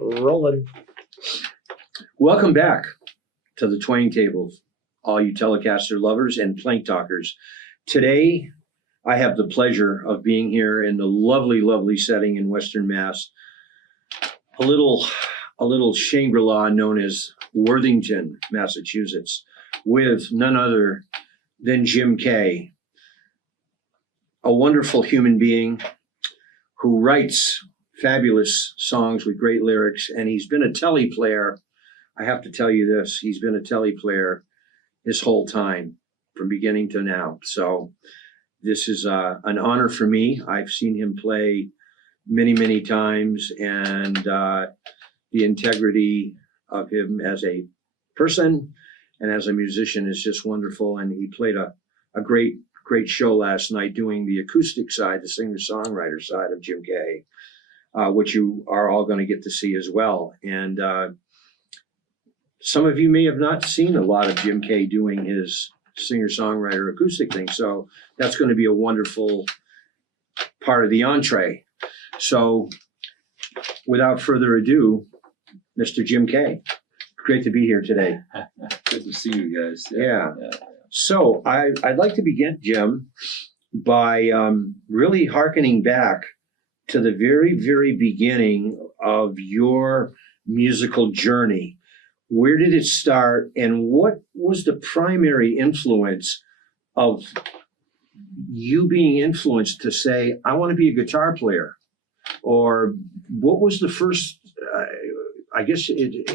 Rolling. Welcome back to the Twain Table, all you Telecaster lovers and plank talkers. Today, I have the pleasure of being here in the lovely, lovely setting in Western Mass. A little Shangri-La known as Worthington, Massachusetts, with none other than Jim Kay, a wonderful human being who writes fabulous songs with great lyrics, and he's been a telly player. I have to tell you this, he's been a telly player his whole time, from beginning to now. So this is an honor for me. I've seen him play many, many times, and the integrity of him as a person and as a musician is just wonderful. And he played a great show last night doing the acoustic side, the singer-songwriter side of Jim Kay, which you are all going to get to see as well. And some of you may have not seen a lot of Jim Kay doing his singer-songwriter acoustic thing. So that's going to be a wonderful part of the entree. So without further ado, Mr. Jim Kay, great to be here today. Good to see you guys. Yeah. So I'd like to begin, Jim, by really hearkening back to the very, very beginning of your musical journey. Where did it start, and what was the primary influence of you being influenced to say, I want to be a guitar player? Or what was the first,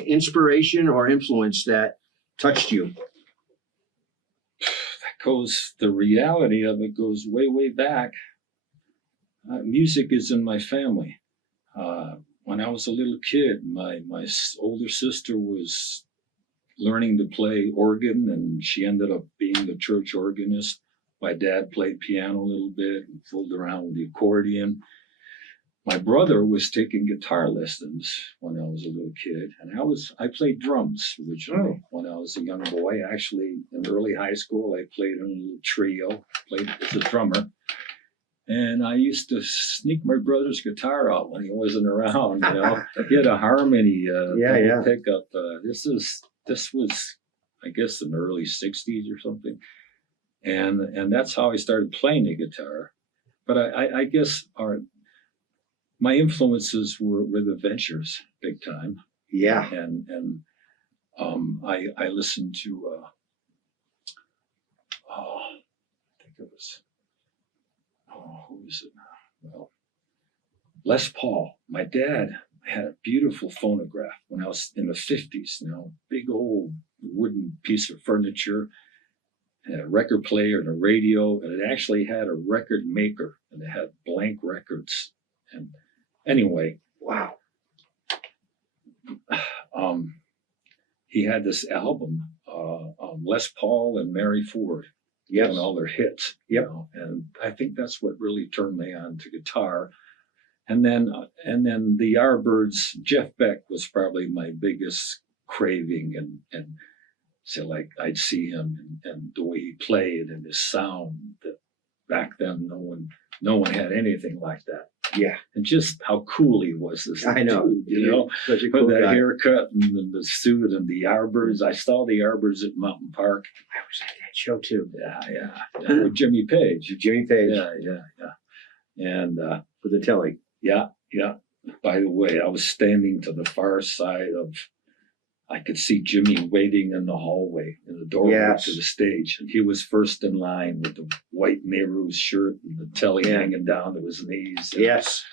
inspiration or influence that touched you? The reality of it goes way, way back. Music is in my family. When I was a little kid, my older sister was learning to play organ, and she ended up being the church organist. My dad played piano a little bit and fooled around with the accordion. My brother was taking guitar lessons when I was a little kid, and I played drums originally when I was a young boy. Actually, in early high school, I played in a little trio, played as a drummer. And I used to sneak my brother's guitar out when he wasn't around. You know, he had a harmony pickup. This was, I guess, in the early '60s or something, and that's how I started playing the guitar. But I guess my influences were the Ventures, big time. Yeah, and I listened to I think it was. Who is it now? Well, Les Paul. My dad had a beautiful phonograph when I was in the 50s, big old wooden piece of furniture, and a record player and a radio, and it actually had a record maker, and it had blank records. And anyway, wow. He had this album, Les Paul and Mary Ford. Yes. And all their hits. Yep. And I think that's what really turned me on to guitar. And then the Yardbirds, Jeff Beck was probably my biggest craving, and so like I'd see him and the way he played and his sound, that back then no one had anything like that. Yeah. And just how cool he was. I know. Dude, such a cool with that guy. haircut and the suit and the Yardbirds. I saw the Yardbirds at Mountain Park. I was at that show too. Yeah. With Jimmy Page. Jimmy Page. Yeah. And with the telly. Yeah. By the way, I was standing to the far side I could see Jimmy waiting in the hallway in the doorway to the stage, and he was first in line with the white Nehru shirt and the telly hanging down to his knees. And yes.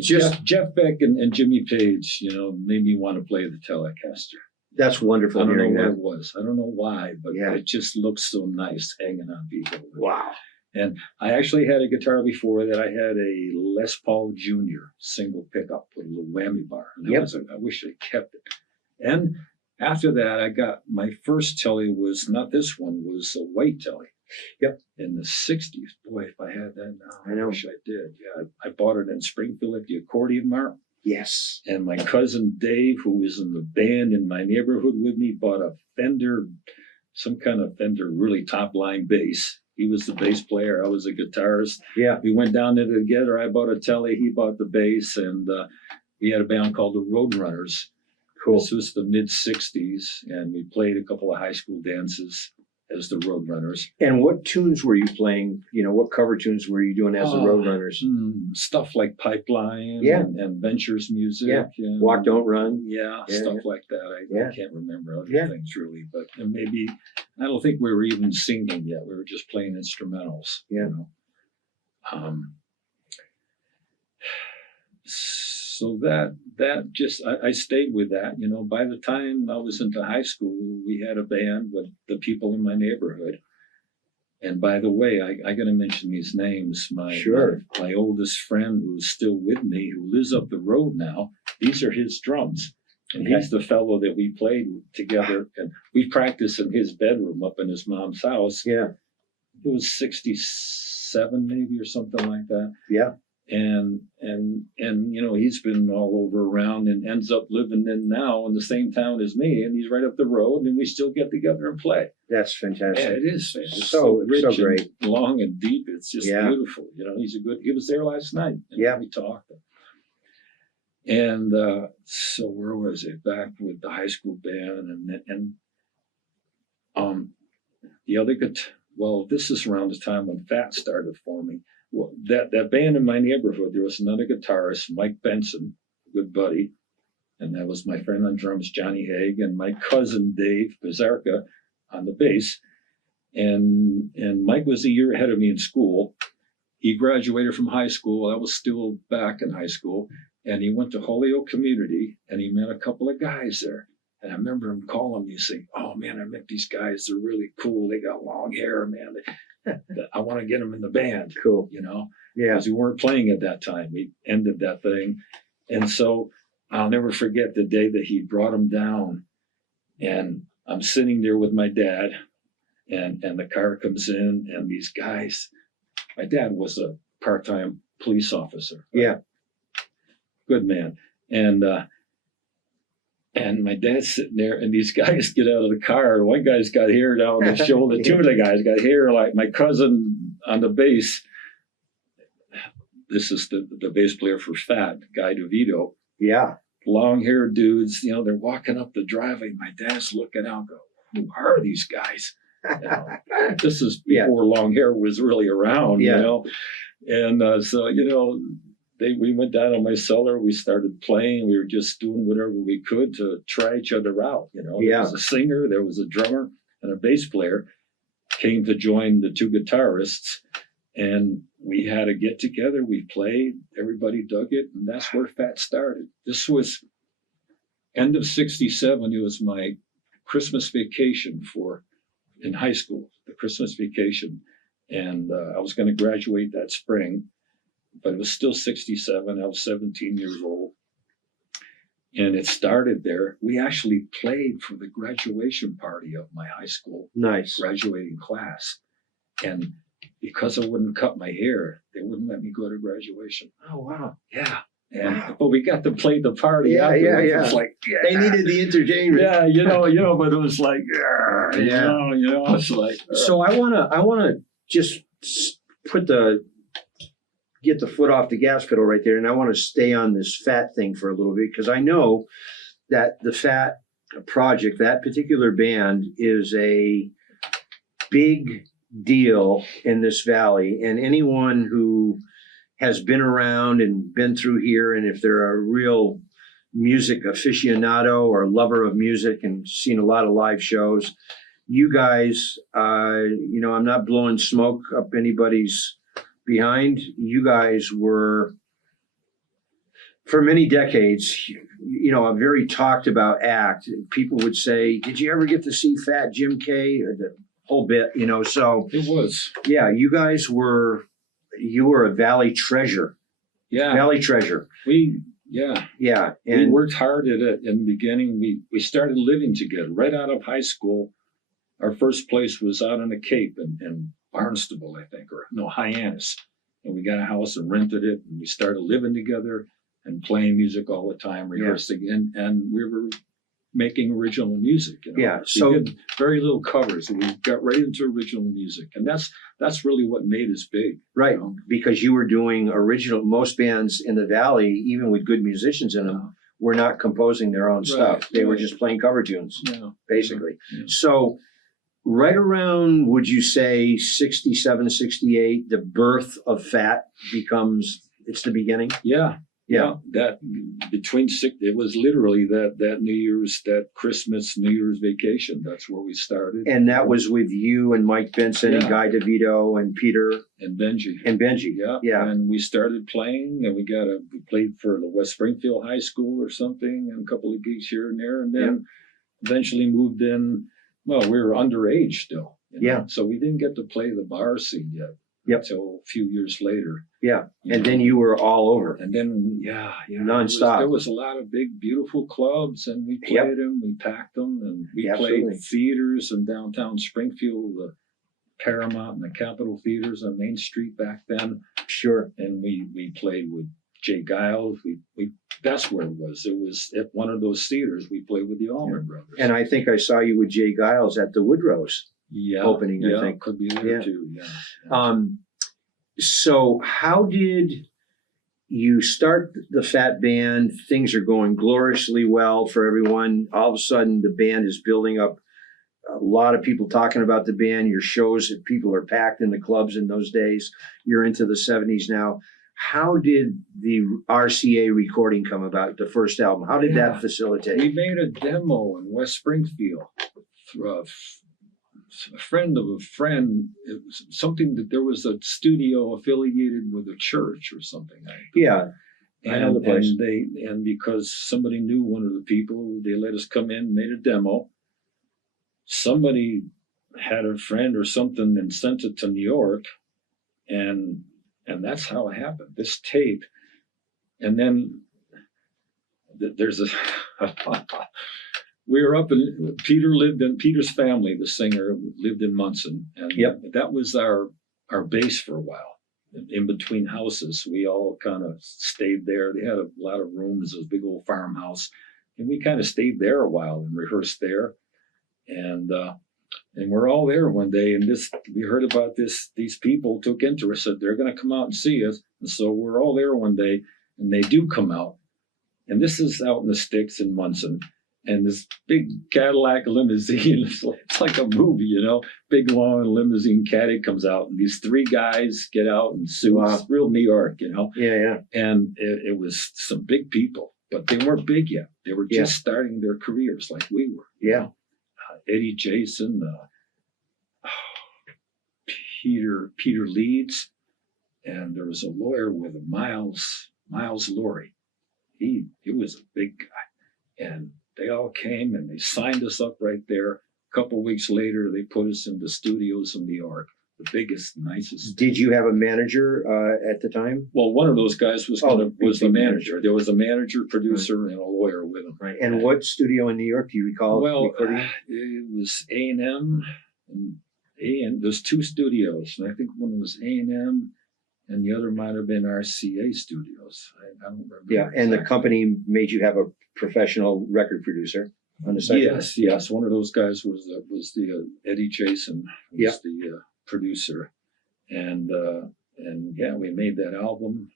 Jeff Beck and Jimmy Page, made me want to play the Telecaster. That's wonderful. I don't know what it was. I don't know why, but it just looks so nice hanging on people. Wow. And I actually had a guitar before that. I had a Les Paul Jr. single pickup with a little whammy bar. And I wish I kept it. And after that, I got my first telly was not this one, was a white telly. Yep. In the 60s. Boy, if I had that now, I wish I did. Yeah, I bought it in Springfield at the Accordion Mart. Yes. And my cousin Dave, who was in the band in my neighborhood with me, bought a Fender, some kind of Fender, really top line bass. He was the bass player. I was a guitarist. Yeah. We went down there together. I bought a telly. He bought the bass. And we had a band called the Roadrunners. Cool. This was the mid-'60s, and we played a couple of high school dances as the Roadrunners. And what tunes were you playing? You know, what cover tunes were you doing as the Roadrunners? Stuff like Pipeline Yeah. and Ventures music. Yeah. And, Walk, Don't Run. Yeah, Yeah, stuff yeah. like that. Yeah. I can't remember other Yeah. things really, but and maybe I don't think we were even singing yet. We were just playing instrumentals. Yeah. You know? So that just I stayed with that. You know, by the time I was into high school, we had a band with the people in my neighborhood. And by the way, I got to mention these names. Sure. My oldest friend, who's still with me, who lives up the road now. These are his drums, and he's the fellow that we played together. And we practiced in his bedroom up in his mom's house. Yeah. It was 67 maybe or something like that. Yeah. And you know, he's been all over around and ends up living now in the same town as me, and he's right up the road, and we still get together and play. That's fantastic. Yeah, it is. It's so rich great. and long and deep. It's just beautiful. You know, he was there last night. And we talked. And so where was it? Back with the high school band, and the other well, this is around the time when Fat started forming. Well, that band in my neighborhood, there was another guitarist, Mike Benson, a good buddy, and that was my friend on drums, Johnny Haig, and my cousin Dave Bizarka on the bass. And Mike was a year ahead of me in school. He graduated from high school. I was still back in high school, and he went to Holyoke Community, and he met a couple of guys there. And I remember him calling me saying, "Oh man, I met these guys. They're really cool. They got long hair, man. I want to get them in the band." Cool. You know, Yeah. because we weren't playing at that time. We ended that thing, and so I'll never forget the day that he brought them down. And I'm sitting there with my dad, and the car comes in, and these guys. My dad was a part-time police officer. Yeah. Good man, and my dad's sitting there, and these guys get out of the car. One guy's got hair down his shoulder. Two of the guys got hair like my cousin on the bass. This is the bass player for Fat, Guy DeVito. Yeah. Long-haired dudes, you know, they're walking up the driveway. My dad's looking out, go, "Who are these guys?" You know, this is before long hair was really around, you know. And so, you know, we went down to my cellar. We started playing. We were just doing whatever we could to try each other out. You know, there was a singer, there was a drummer, and a bass player came to join the two guitarists. And we had a get together. We played. Everybody dug it, and that's where Fat started. This was end of '67. It was my Christmas vacation in high school. The Christmas vacation, and I was going to graduate that spring. But it was still '67. I was 17 years old. And it started there. We actually played for the graduation party of my high school graduating class. And because I wouldn't cut my hair, they wouldn't let me go to graduation. Oh, wow. Yeah. But we got to play the party out there. It was like, they needed the entertainment. Yeah, you know, but it was like, you know, it's like. So I wanna just get the foot off the gas pedal right there, and I want to stay on this Fat thing for a little bit, because I know that the Fat project, that particular band, is a big deal in this valley, and anyone who has been around and been through here, and if they're a real music aficionado or lover of music and seen a lot of live shows, you guys, you know, I'm not blowing smoke up anybody's behind. You guys were, for many decades, you know, a very talked about act. People would say, "Did you ever get to see Fat Jim K?" The whole bit, you know. So it was. Yeah, you guys were a Valley treasure. Yeah. Valley treasure. We And worked hard at it in the beginning. We started living together right out of high school. Our first place was out on the Cape in Barnstable, I think, or no, Hyannis. And we got a house and rented it, and we started living together and playing music all the time, rehearsing. And we were making original music. You know? Yeah, We so- did very little covers. We got right into original music, and that's really what made us big. Right, You know? because you were doing original. Most bands in the Valley, even with good musicians in them, were not composing their own stuff. They were right. just playing cover tunes, Yeah, basically. yeah. So right around, would you say 67, 68, the birth of Fat it's the beginning? Yeah. Yeah. That it was literally that New Year's, that Christmas, New Year's vacation. That's where we started. And that was with you and Mike Benson and Yeah. Guy DeVito and Peter And Benji. and Benji. Yeah. Yeah. And we started playing, and we played for the West Springfield High School or something, and a couple of gigs here and there, and then eventually moved in. Well, we were underage still. You know? Yeah. So we didn't get to play the bar scene yet. Yep. Until a few years later. Yeah. And know? then you were all over. And then, Nonstop. There was a lot of big, beautiful clubs, and we Yep. played them, we packed them, and we Absolutely. played theaters in downtown Springfield, the Paramount and the Capitol theaters on Main Street back then. Sure. And we played with Jay Giles. We that's where it was. It was at one of those theaters. We played with the Allman Brothers. And I think I saw you with Jay Giles at the Woodrow's opening, I think. Could be there Yeah. too. Yeah. So how did you start the Fat Band? Things are going gloriously well for everyone. All of a sudden, the band is building up. A lot of people talking about the band. Your shows, people are packed in the clubs in those days. You're into the 70s now. How did the RCA recording come about, the first album? How did that facilitate? We made a demo in West Springfield. A friend of a friend, it was something that there was a studio affiliated with a church or something. Yeah, I know the place. And because somebody knew one of the people, they let us come in, made a demo. Somebody had a friend or something and sent it to New York, and that's how it happened. This tape, and then there's a. We were up in Peter's family, the singer, lived in Munson. And that was our base for a while. In between houses, we all kind of stayed there. They had a lot of rooms, this big old farmhouse. And we kind of stayed there a while and rehearsed there. And we're all there one day, and we heard about this. These people took interest, said they're going to come out and see us. And so we're all there one day, and they do come out. And this is out in the sticks in Munson. And this big Cadillac limousine, it's like a movie, you know, big long limousine caddy comes out, and these three guys get out in suits, real New York, you know. Yeah. And it was some big people, but they weren't big yet. They were just starting their careers like we were. Yeah. Eddie Jason, Peter Leeds, and there was a lawyer with him, Miles Laurie. He was a big guy, and they all came and they signed us up right there. A couple weeks later, they put us in the studios in New York, the biggest, nicest. Did you have a manager at the time? Well, one of those guys was the manager. There was a manager, producer, and a lawyer with him. Right. And what studio in New York do you recall? Well, it was A&M, and there's two studios, and I think one was A&M, and the other might have been RCA Studios. I don't remember. Yeah, and the company made you have a professional record producer on the side. Yes. One of those guys was the Eddie Jason, was the producer, and we made that album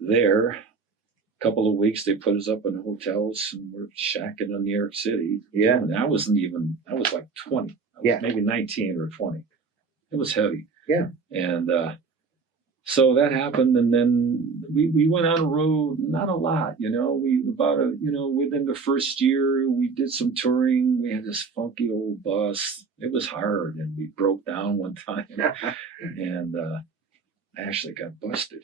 there. A couple of weeks, they put us up in hotels, and we're shacking in New York City. Yeah, and I was like 20. I was maybe 19 or 20. It was heavy. Yeah, and. So that happened, and then we went on a road, not a lot, you know. Within the first year, we did some touring. We had this funky old bus. It was hard, and we broke down one time, and I actually got busted.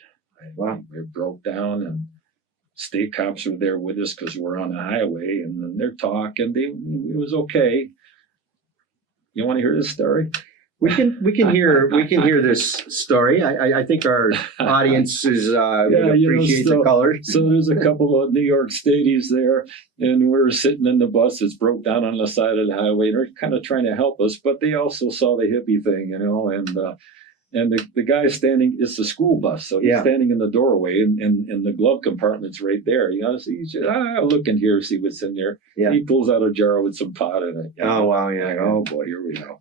We broke down, and state cops were there with us because we're on the highway, and then they're talking. It was okay. You want to hear this story? We can hear this story. I think our audience would appreciate the color. So there's a couple of New York Stadies there, and we're sitting in the bus that's broke down on the side of the highway. They're kind of trying to help us, but they also saw the hippie thing, you know, And the guy standing, it's the school bus. So he's standing in the doorway and the glove compartment's right there. You know, so he's just, look in here, see what's in there. Yeah. He pulls out a jar with some pot in it. Oh, wow. Yeah. Like, oh, boy, here we go.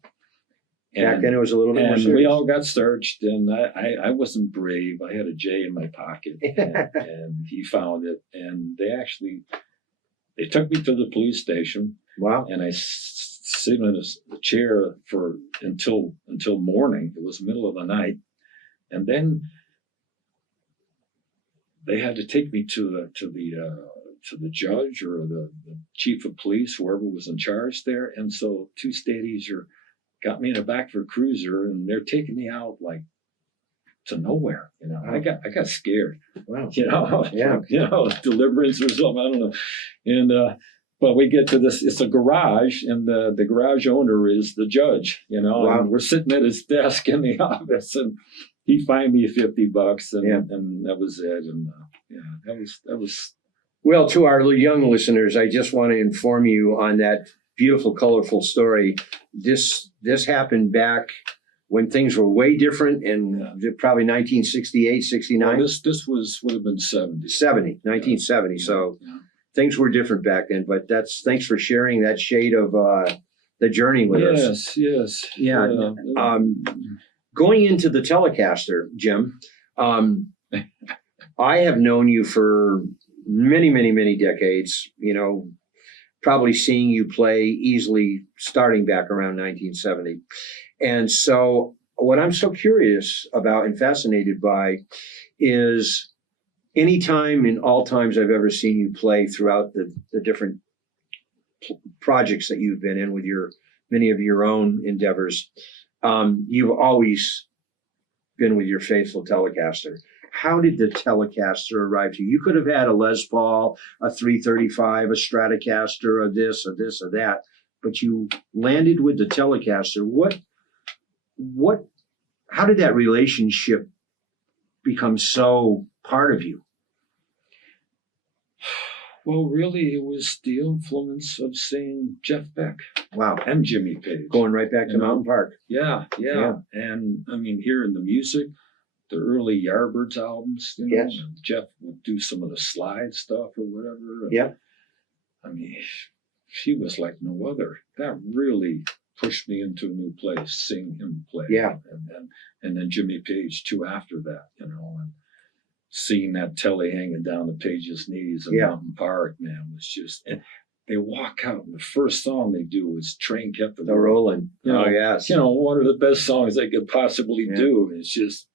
Back then it was a little bit more And serious. we all got searched, and I wasn't brave. I had a J in my pocket, and he found it. And they took me to the police station. Wow. And I sit in a chair until morning. It was the middle of the night, and then they had to take me to the judge or the chief of police, whoever was in charge there. And so two stadies got me in the back for a cruiser, and they're taking me out like to nowhere. You know, I got scared. Wow. You know, Yeah. You know, deliverance or something. I don't know. And but we get to this. It's a garage, and the garage owner is the judge. You know, wow. And we're sitting at his desk in the office, and he fined me $50, and that was it. And that was. Well, to our young listeners, I just want to inform you on that beautiful, colorful story. This happened back when things were way different in probably 1968, 69. Well, this would have been 70. 1970. So things were different back then. But thanks for sharing that shade of the journey with us. Yes. Yeah. Going into the Telecaster, Jim, I have known you for many, many, many decades. You know, probably seeing you play easily starting back around 1970. And so what I'm so curious about and fascinated by is any time in all times I've ever seen you play throughout the different projects that you've been in with many of your own endeavors, you've always been with your faithful Telecaster. How did the Telecaster arrive to you? You could have had a Les Paul, a 335, a Stratocaster, a this, or that, but you landed with the Telecaster. How did that relationship become so part of you? Well, really, it was the influence of seeing Jeff Beck. Wow. And Jimmy Page. Going right back to Mountain Park. Yeah. And I mean, hearing the music, the early Yardbirds albums, you know, and Jeff would do some of the slide stuff or whatever. Yeah. I mean, she was like no other. That really pushed me into a new place, seeing him play. Yeah. And then Jimmy Page too after that, you know, and seeing that telly hanging down the Page's knees in Mountain Park, man, was just. And they walk out, and the first song they do is "Train Kept the Rolling." You know, yes. You know, one of the best songs they could possibly do. It's just,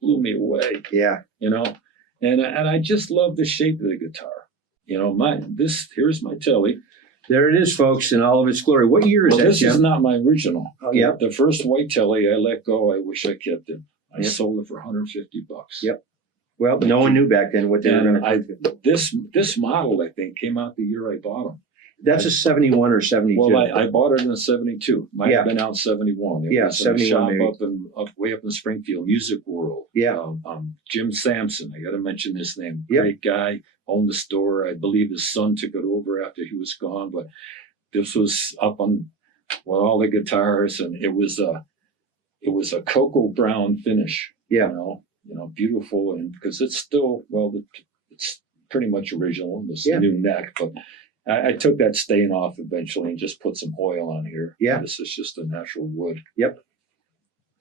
blew me away. Yeah. You know, and I just love the shape of the guitar. You know, here's my telly. There it is, folks, in all of its glory. What year is that, This Jim? is not my original. Oh, yeah. The first white telly I let go. I wish I kept it. I sold it for $150. Yep. Well, no one knew back then what they were going to. This model, I think, came out the year I bought them. That's a 71 or 72. Well, I bought it in 72. Might have been out 71. It was in a 71 shop way up in Springfield, Music World. Yeah. Jim Sampson, I got to mention his name. Yep. Great guy, owned the store. I believe his son took it over after he was gone. But this was up on all the guitars, and it was a cocoa brown finish. Yeah. You know, beautiful, and because it's still it's pretty much original. This new neck, but I took that stain off eventually and just put some oil on here. Yeah. This is just a natural wood. Yep.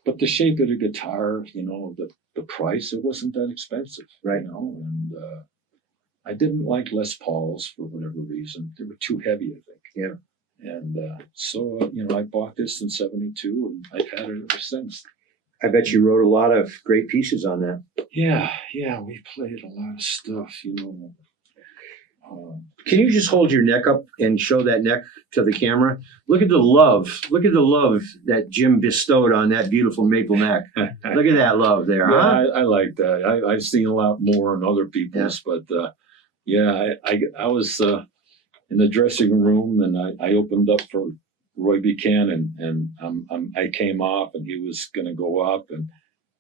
But the shape of the guitar, you know, the price, it wasn't that expensive. Right. You know, and I didn't like Les Pauls for whatever reason. They were too heavy, I think. Yeah. And so, you know, I bought this in 72, and I've had it ever since. I bet you wrote a lot of great pieces on that. Yeah, we played a lot of stuff, you know. Can you just hold your neck up and show that neck to the camera? Look at the love. Look at the love that Jim bestowed on that beautiful maple neck. Look at that love there, yeah, huh? I like that. I've seen a lot more on other people's, but I was in the dressing room, and I opened up for Roy Buchanan, and I came off, and he was going to go up, and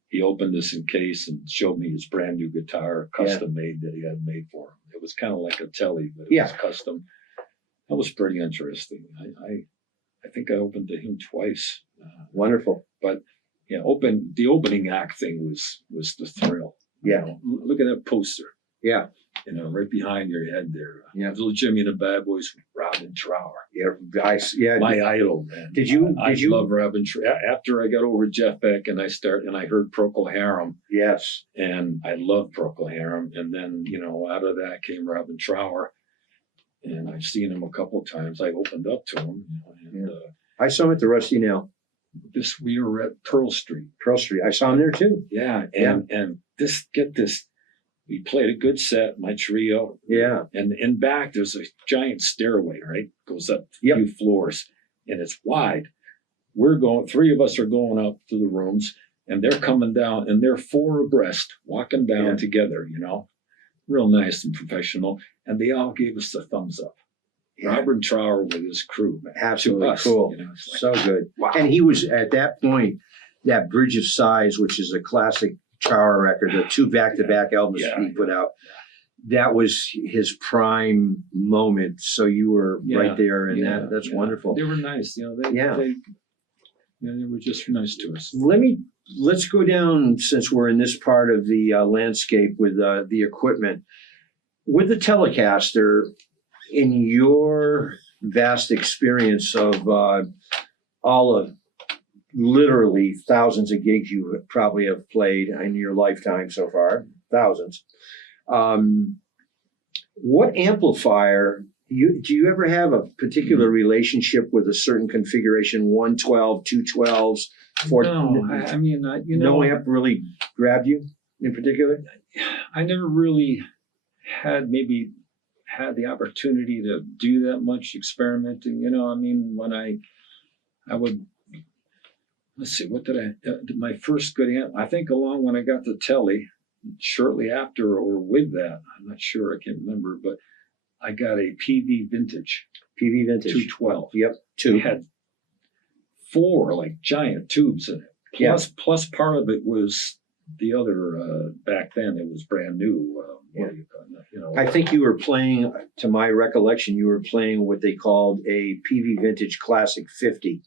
he opened this in case and showed me his brand new guitar, custom made, that he had made for him. It was kind of like a telly, but it was custom. That was pretty interesting. I think I opened to him twice. Wonderful. But Yeah, the opening act thing was the thrill. Yeah. Look at that poster. Yeah. Right behind your head there. Yeah. Little Jimmy and the Bad Boys with Robin Trower. Yeah. My idol, man. Did you love Robin Trower. After I got over Jeff Beck and I heard Procol Harum. Yes. And I loved Procol Harum. And then, out of that came Robin Trower. And I've seen him a couple of times. I opened up to him. I saw him at the Rusty Nail. We were at Pearl Street. I saw him there too. Yeah. And get this. We played a good set, my trio. Yeah. And in back, there's a giant stairway, right? Goes up a Yep. few floors, and it's wide. Three of us are going up to the rooms, and they're coming down, and they're four abreast, walking down together, real nice and professional. And they all gave us the thumbs up. Yeah. Robert Trower with his crew, man. Absolutely Us, cool. it's So good. Wow. And he was at that point, that Bridge of Sighs, which is a classic Trower record, the two back-to-back albums he put out. That was his prime moment. So you were right there, and that's wonderful. They were nice, they were just nice to us. Let's go down, since we're in this part of the landscape with the equipment. With the Telecaster, in your vast experience of all of literally thousands of gigs you probably have played in your lifetime so far, thousands. What amplifier, do you ever have a particular relationship with a certain configuration, 112, 212s? No amp really grabbed you in particular? I never really had the opportunity to do that much experimenting. When I would, let's see, what did my first good amp, I think along when I got the Tele, shortly after or with that, I'm not sure, I can't remember, but I got a PV Vintage 212. Yep, It had four like giant tubes in it. Plus part of it was the other, back then it was brand new. I think you were playing, to my recollection, you were playing what they called a PV Vintage Classic 50.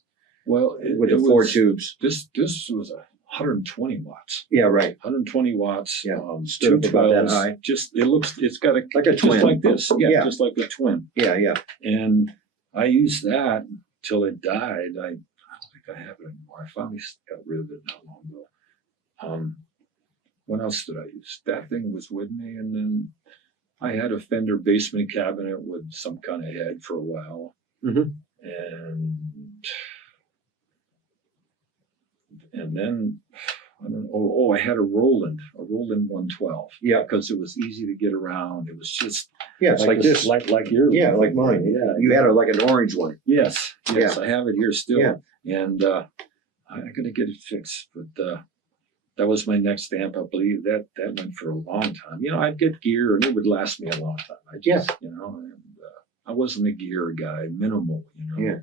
Well, with the four tubes. This was 120 watts. Yeah, right. 120 watts. Yeah, stood up about that high. It's got like a twin, just like this. Yeah, just like a twin. Yeah. And I used that till it died. I don't think I have it anymore. I finally got rid of it not long ago. What else did I use? That thing was with me, and then I had a Fender basement cabinet with some kind of head for a while, and then I don't know. I had a Roland 112. Yeah, because it was easy to get around. It was just it's like this, like yours. Yeah, like mine. Yeah, you had like an orange one. Yes, Yeah. I have it here still, and I'm gonna get it fixed. But that was my next amp. I believe that went for a long time. I'd get gear, and it would last me a long time. I wasn't a gear guy, minimal. Yeah.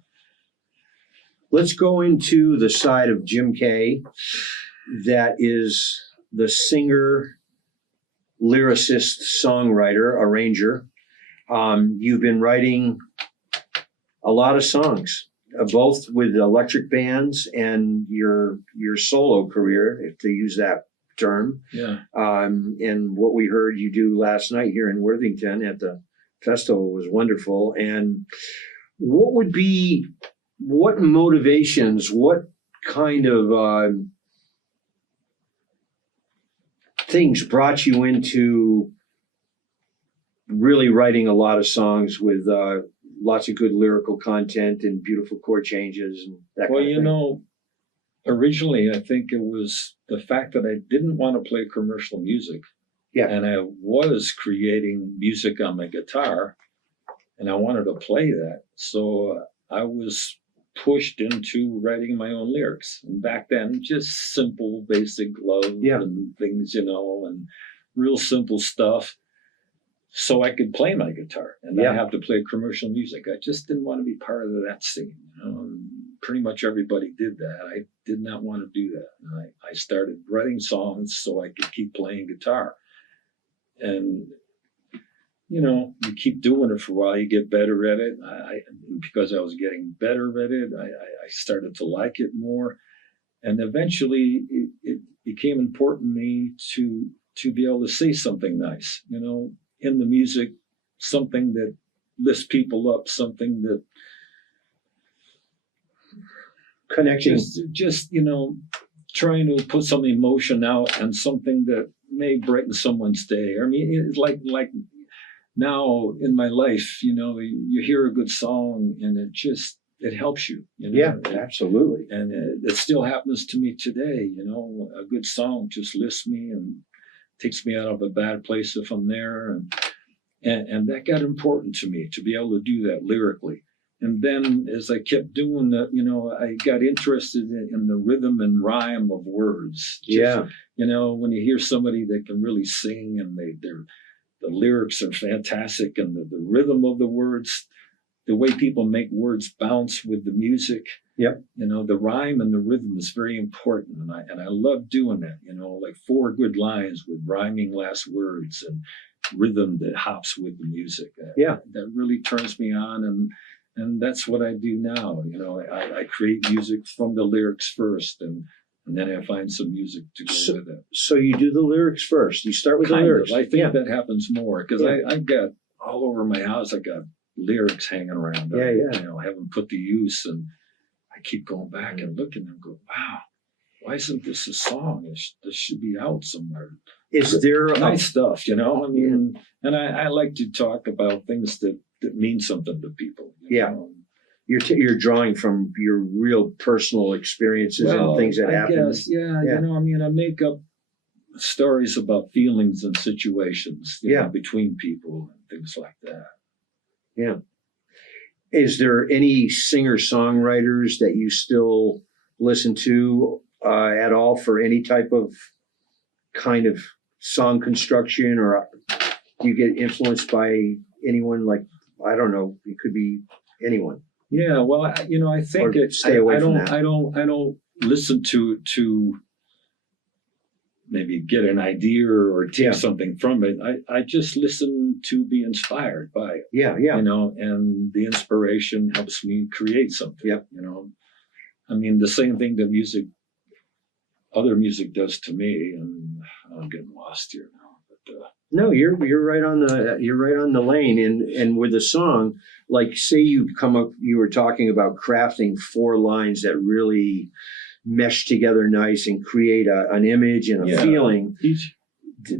Let's go into the side of Jim Kay. That is the singer, lyricist, songwriter, arranger. You've been writing a lot of songs, both with electric bands and your solo career, if to use that term. Yeah. And what we heard you do last night here in Worthington at the festival was wonderful. And what motivations, what kind of things brought you into really writing a lot of songs with lots of good lyrical content and beautiful chord changes and that kind of thing? Originally I think it was the fact that I didn't want to play commercial music. Yeah. And I was creating music on my guitar, and I wanted to play that. So I was pushed into writing my own lyrics. And back then, just simple, basic love and things, and real simple stuff. So I could play my guitar and not have to play commercial music. I just didn't want to be part of that scene. Pretty much everybody did that. I did not want to do that. And I started writing songs so I could keep playing guitar. And you keep doing it for a while, you get better at it. Because I was getting better at it, I started to like it more. and eventually it became important to me to be able to say something nice, in the music, something that lifts people up, something that Connecting. just trying to put some emotion out and something that may brighten someone's day. I mean, it's like now in my life, you hear a good song and it helps you. Yeah, absolutely. And it still happens to me today. A good song just lifts me and takes me out of a bad place if I'm there. And that got important to me, to be able to do that lyrically. And then as I kept doing that, I got interested in the rhythm and rhyme of words. When you hear somebody that can really sing and the lyrics are fantastic and the rhythm of the words, the way people make words bounce with the music. Yep. The rhyme and the rhythm is very important. And I love doing that, like 4 good lines with rhyming last words and rhythm that hops with the music. That really turns me on. And that's what I do now. I create music from the lyrics first, and then I find some music to go with it. So you do the lyrics first. You start with the lyrics. I think that happens more because I got all over my house. I got lyrics hanging around. I haven't put to use, and I keep going back and looking and go, wow, why isn't this a song? This should be out somewhere. Is there nice stuff, and I like to talk about things that mean something to people. You're drawing from your real personal experiences and things that happen. Guess, I make up stories about feelings and situations between people and things like that. Yeah. Is there any singer-songwriters that you still listen to at all for any type of kind of song construction, or do you get influenced by anyone? Like, I don't know, it could be anyone. Yeah, well, I think I don't listen to maybe get an idea or take something from it. I just listen to be inspired by it. And the inspiration helps me create something. I mean, the same thing that other music does to me, and I'm getting lost here now. But no, you're right on the lane, and with a song, like say you were talking about crafting 4 lines that really mesh together nice and create an image and a feeling.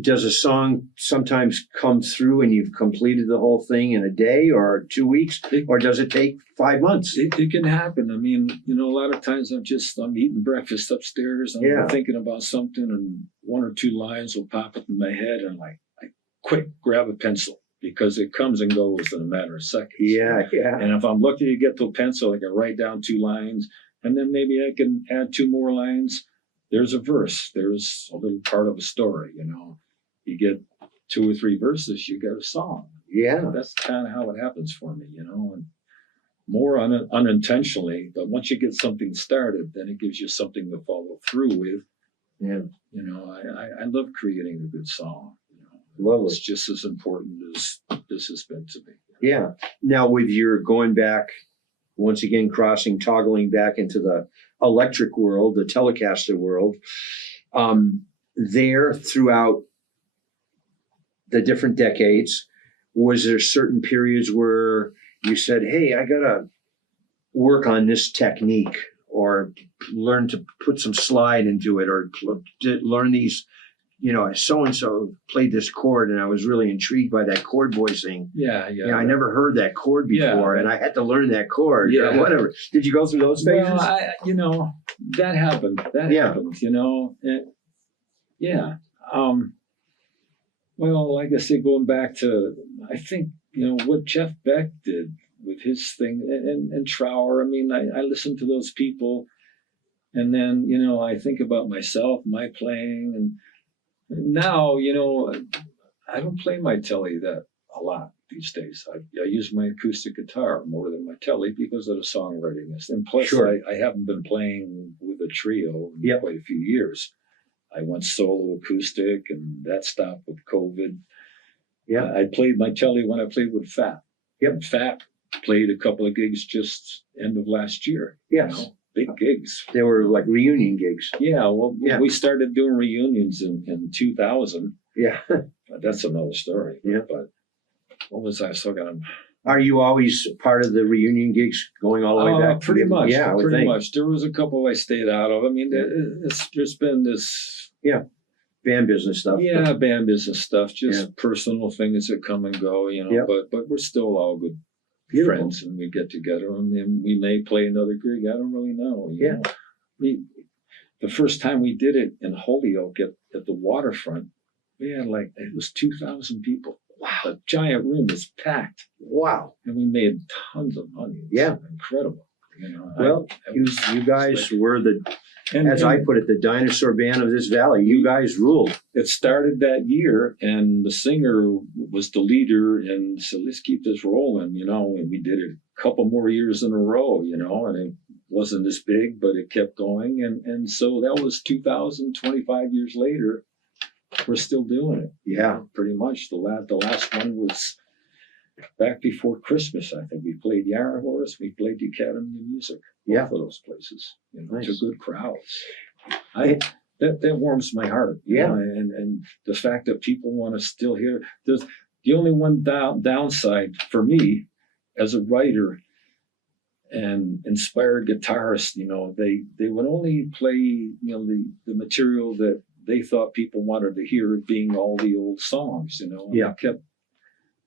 Does a song sometimes come through and you've completed the whole thing in a day or 2 weeks, or does it take 5 months? It can happen. I mean, a lot of times I'm eating breakfast upstairs and I'm thinking about something, and 1 or 2 lines will pop up in my head, and I quick grab a pencil, because it comes and goes in a matter of seconds. And if I'm lucky to get to a pencil, I can write down 2 lines, and then maybe I can add 2 more lines. There's a verse. There's a little part of a story, You get 2 or 3 verses, you get a song. That's kind of how it happens for me, and more unintentionally. But once you get something started, then it gives you something to follow through with. I love creating a good song. Lovely. It's just as important as this has been to me. Yeah. Now, with your going back, once again, toggling back into the electric world, the Telecaster world, there throughout the different decades, was there certain periods where you said, hey, I got to work on this technique, or learn to put some slide into it, or learn these, so-and-so played this chord and I was really intrigued by that chord voicing. I never heard that chord before, and I had to learn that chord. Whatever. Did you go through those phases? Well, that happened. Well, like I said, going back to, I think, what Jeff Beck did with his thing, and Trower. I mean, I listen to those people, and then, I think about myself, my playing, and now, I don't play my telly that a lot these days. I use my acoustic guitar more than my telly because of the songwriting. And plus, I haven't been playing with a trio in quite a few years. I went solo acoustic, and that stopped with COVID. I played my telly when I played with Fat. Fat played a couple of gigs just end of last year. big gigs. They were like reunion gigs. Yeah, well, Yeah. we started doing reunions in 2000. Yeah. That's another story. Yeah. But what was I still got? Are you always part of the reunion gigs going all the way back? Pretty much. Yeah, I would pretty think. much. There was a couple I stayed out of. I mean, there's been this. Band business stuff. Yeah, band business stuff, just personal things that come and go, you know. Yeah. But we're still all good Beautiful. friends, and we get together, and then we may play another gig. I don't really know. You know? The first time we did it in Holyoke at the waterfront, we had it was 2,000 people. Wow. A giant room was packed. Wow. And we made tons of money. It was incredible. You know. Well, you guys were as I put it, the dinosaur band of this valley. You guys ruled. It started that year, and the singer was the leader, and so let's keep this rolling, you know. And we did it a couple more years in a row, you know, and it wasn't as big, but it kept going. And so that was 2025 years later. We're still doing it. Yeah. Pretty much. The last one was back before Christmas, I think. We played Yarra Horse. We played the Academy of Music. Both of those places. You know, Nice. to good crowds. That warms my heart. You know, and the fact that people want to still hear. There's the only one downside for me as a writer and inspired guitarist, you know, they would only play, you know, the material that they thought people wanted to hear, being all the old songs, you know. And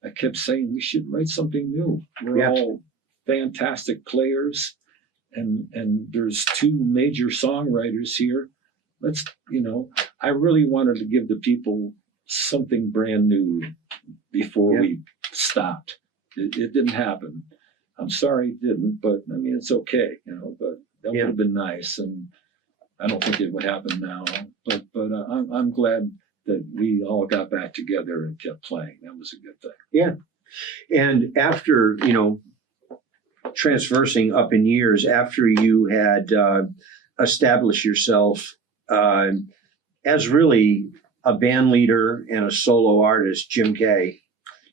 I kept saying we should write something new. We're all fantastic players, and there's two major songwriters here. Let's, you know, I really wanted to give the people something brand new before we stopped. It didn't happen. I'm sorry it didn't, but I mean, it's okay, you know, but that would have been nice. And I don't think it would happen now, but I'm glad that we all got back together and kept playing. That was a good thing. Yeah. And after, you know, transversing up in years, after you had established yourself as really a band leader and a solo artist, Jim Kay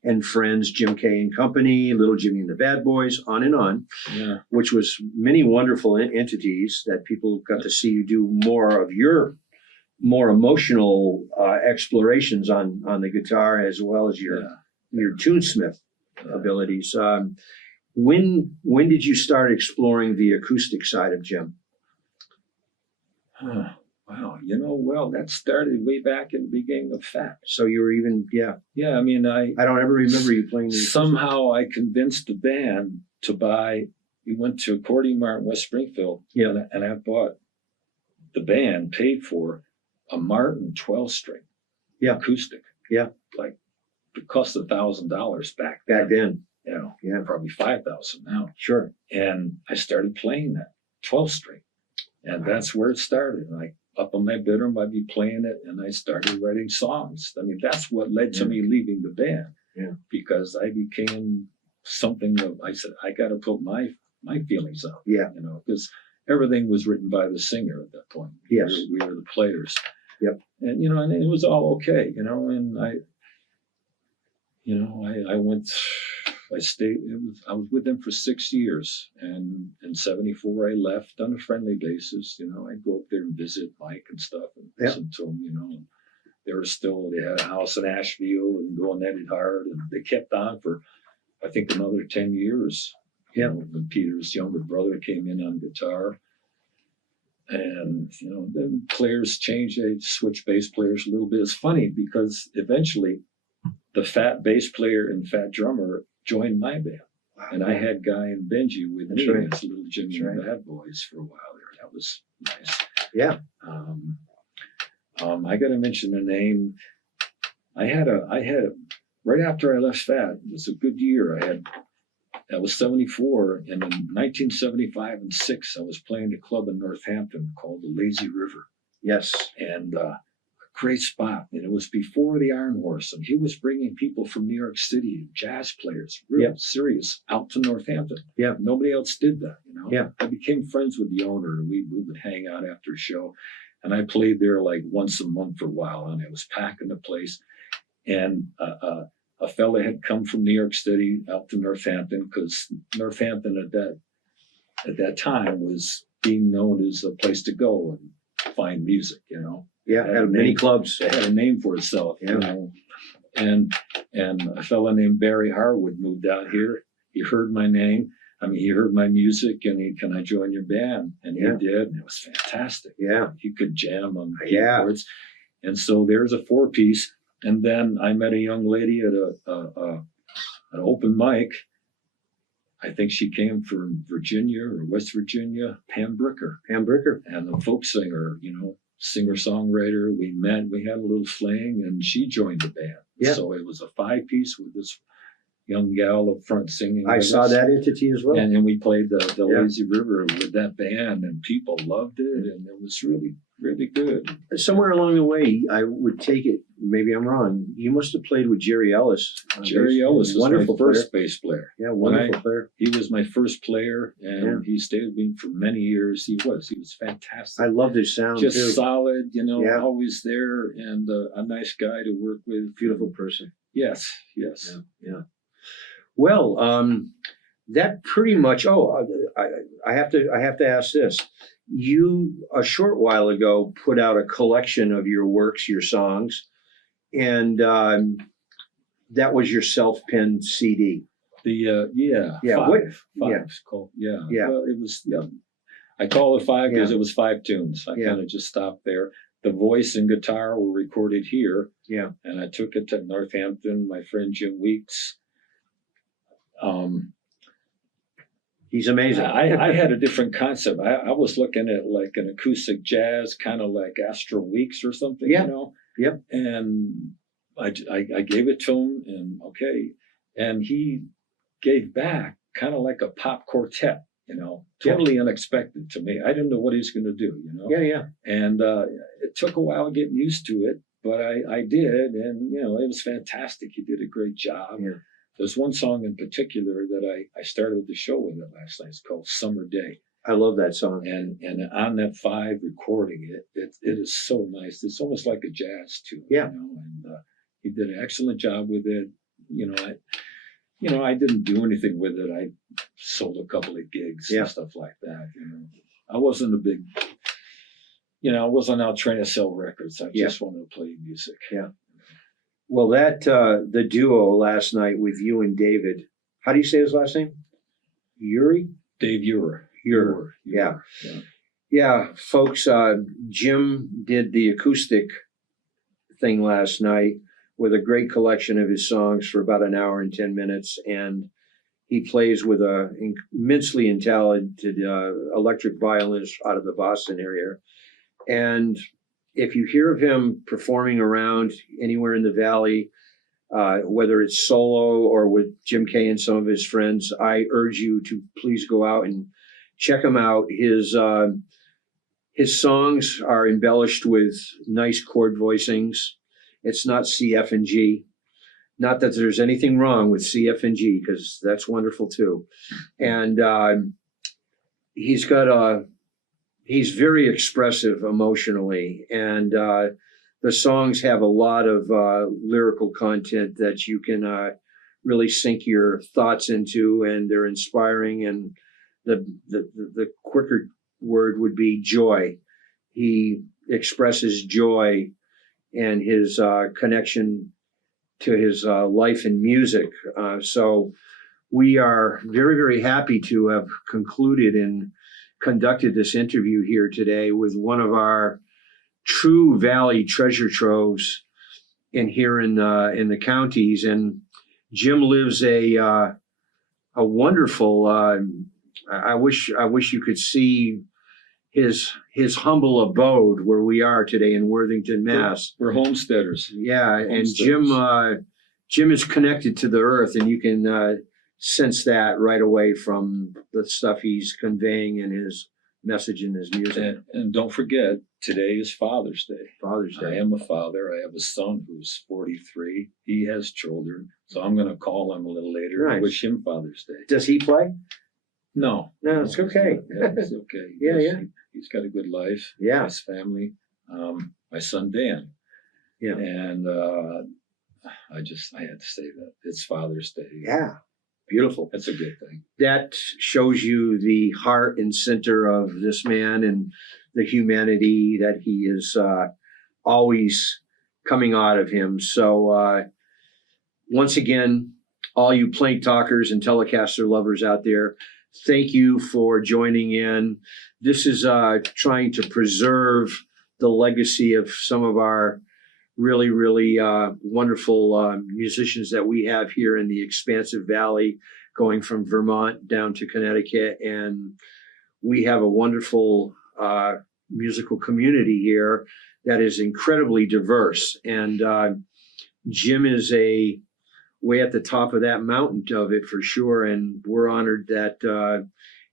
and Friends, Jim Kay and Company, Little Jimmy and the Bad Boys, on and on, which was many wonderful entities that people got to see you do more of your more emotional explorations on the guitar, as well as your tunesmith abilities. When did you start exploring the acoustic side of Jim? Wow, you know, well, that started way back in the beginning of Fat. So you were even, Yeah, I mean, I don't ever remember you playing the somehow I convinced the band to buy. We went to Accordion Mart in West Springfield, and I bought, the band paid for a Martin 12-string acoustic. Yeah. Like, it cost $1,000 back then. You know, probably $5,000 now. Sure. And I started playing that 12-string. And that's where it started. And up on my bedroom, I'd be playing it, and I started writing songs. I mean, that's what led to me leaving the band. Yeah. Because I became something of, I said, I got to put my feelings out. Yeah. You know, because everything was written by the singer at that point. Yes. We were the players. Yep. And, you know, and it was all okay, you know, and I went, I was with them for 6 years, and in 74 I left on a friendly basis. You know, I'd go up there and visit Mike and stuff and listen to them, you know. And they had a house in Asheville and going at it hard, and they kept on for, I think, another 10 years. You know, when Peter's younger brother came in on guitar. And, you know, then players changed. They switched bass players a little bit. It's funny because eventually the Fat bass player and Fat drummer joined my band. Wow. And I had Guy and Benji with me as Little Jimmy and the Bad Boys for a while there. That was nice. Yeah. I got to mention the name. I had right after I left Fat, it was a good year. That was 74, and in 1975 and 6, I was playing a club in Northampton called the Lazy River. Yes. And a great spot. And it was before the Iron Horse, and he was bringing people from New York City, jazz players, real serious, out to Northampton. Yeah. Nobody else did that, you know. Yeah. I became friends with the owner, and we would hang out after a show. And I played there like once a month for a while, and it was packing the place. And a fella had come from New York City out to Northampton, because Northampton at that time was being known as a place to go and find music, you know. Yeah, had many clubs. It had a name for itself, Yeah. you know. And a fellow named Barry Harwood moved out here. He heard my name. I mean, he heard my music, and can I join your band? And he did, and it was fantastic. Yeah. He could jam on the Yeah. keyboards. And so there's a 4-piece. And then I met a young lady at an open mic. I think she came from Virginia or West Virginia, Pam Bricker. Pam Bricker. And a folk singer, you know, singer-songwriter. We met, we had a little fling, and she joined the band. Yeah. So it was a 5-piece with this young gal up front singing. I with saw us. that entity as well. And then we played the Yeah. Lazy River with that band, and people loved it, and it was really, really good. Somewhere along the way, I would take it, maybe I'm wrong, you must have played with Jerry Ellis. Jerry Ellis was wonderful my first player. bass player. Yeah, wonderful player. He was my first player, and Yeah. he stayed with me for many years. He was fantastic. I loved his sound Just too. solid, you know, Yeah. always there, and a nice guy to work with. Beautiful person. Yes. Yeah. Well, that pretty much. Oh, I have to ask this. You a short while ago put out a collection of your works, your songs, and that was your self-penned CD. Yeah. Yeah, Five. yeah. It's called. Yeah. Yeah. Well, it was. Yeah. I call it 5 because Yeah. it was 5 tunes. I Yeah. kind of just stopped there. The voice and guitar were recorded here. Yeah. And I took it to Northampton. My friend Jim Weeks. He's amazing. I had a different concept. I was looking at like an acoustic jazz, kind of like Astro Weeks or something, Yeah. you know? Yep. And I gave it to him, and okay. And he gave back kind of like a pop quartet, you know, totally unexpected to me. I didn't know what he was going to do, you know? Yeah. And it took a while getting used to it, but I did. And, you know, it was fantastic. He did a great job. Yeah. There's one song in particular that I started the show with it last night. It's called Summer Day. I love that song. And on that 5 recording, it is so nice. It's almost like a jazz tune. Yeah. You know? And he did an excellent job with it. I didn't do anything with it. I sold a couple of gigs and stuff like that. You know, I wasn't a big, I wasn't out trying to sell records. I just wanted to play music. Yeah. Well, that the duo last night with you and David. How do you say his last name? Yuri? Dave Ure. Yeah, folks. Jim did the acoustic thing last night with a great collection of his songs for about an hour and 10 minutes, and he plays with a immensely talented electric violinist out of the Boston area. And if you hear of him performing around anywhere in the Valley, whether it's solo or with Jim Kay and some of his friends, I urge you to please go out and check him out. His songs are embellished with nice chord voicings. It's not C, F, and G. Not that there's anything wrong with C, F, and G, because that's wonderful too. And he's very expressive emotionally, and the songs have a lot of lyrical content that you can really sink your thoughts into, and they're inspiring. And the quicker word would be joy. He expresses joy and his connection to his life in music. So we are very, very happy to have concluded and conducted this interview here today with one of our true Valley treasure troves here in the counties. And Jim lives a wonderful. I wish you could see his humble abode where we are today in Worthington, Mass. We're homesteaders. Yeah, and Jim is connected to the earth, and you can sense that right away from the stuff he's conveying in his message in his music. And don't forget, today is Father's Day. Father's Day. I am a father. I have a son who's 43. He has children, so I'm going to call him a little later and wish him Father's Day. Does he play? No, it's okay. Yeah, it's okay. He's got a good life. Yeah, his family. My son Dan. Yeah, and I had to say that it's Father's Day. Yeah, Beautiful. That's a good thing. That shows you the heart and center of this man and the humanity that he is always coming out of him. So once again, all you plank talkers and Telecaster lovers out there, thank you for joining in. This is trying to preserve the legacy of some of our really, really wonderful musicians that we have here in the expansive valley, going from Vermont down to Connecticut. And we have a wonderful musical community here that is incredibly diverse. And Jim is way at the top of that mountain of it for sure. And we're honored that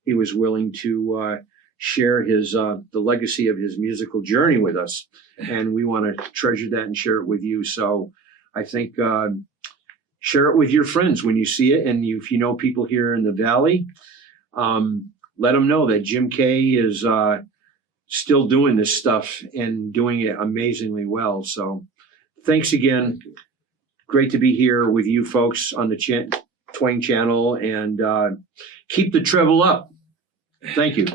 he was willing to share the legacy of his musical journey with us. And we want to treasure that and share it with you. So I think share it with your friends when you see it. And if you know people here in the Valley, let them know that Jim K is still doing this stuff and doing it amazingly well. So thanks again. Great to be here with you folks on the Twang channel, and keep the treble up. Thank you.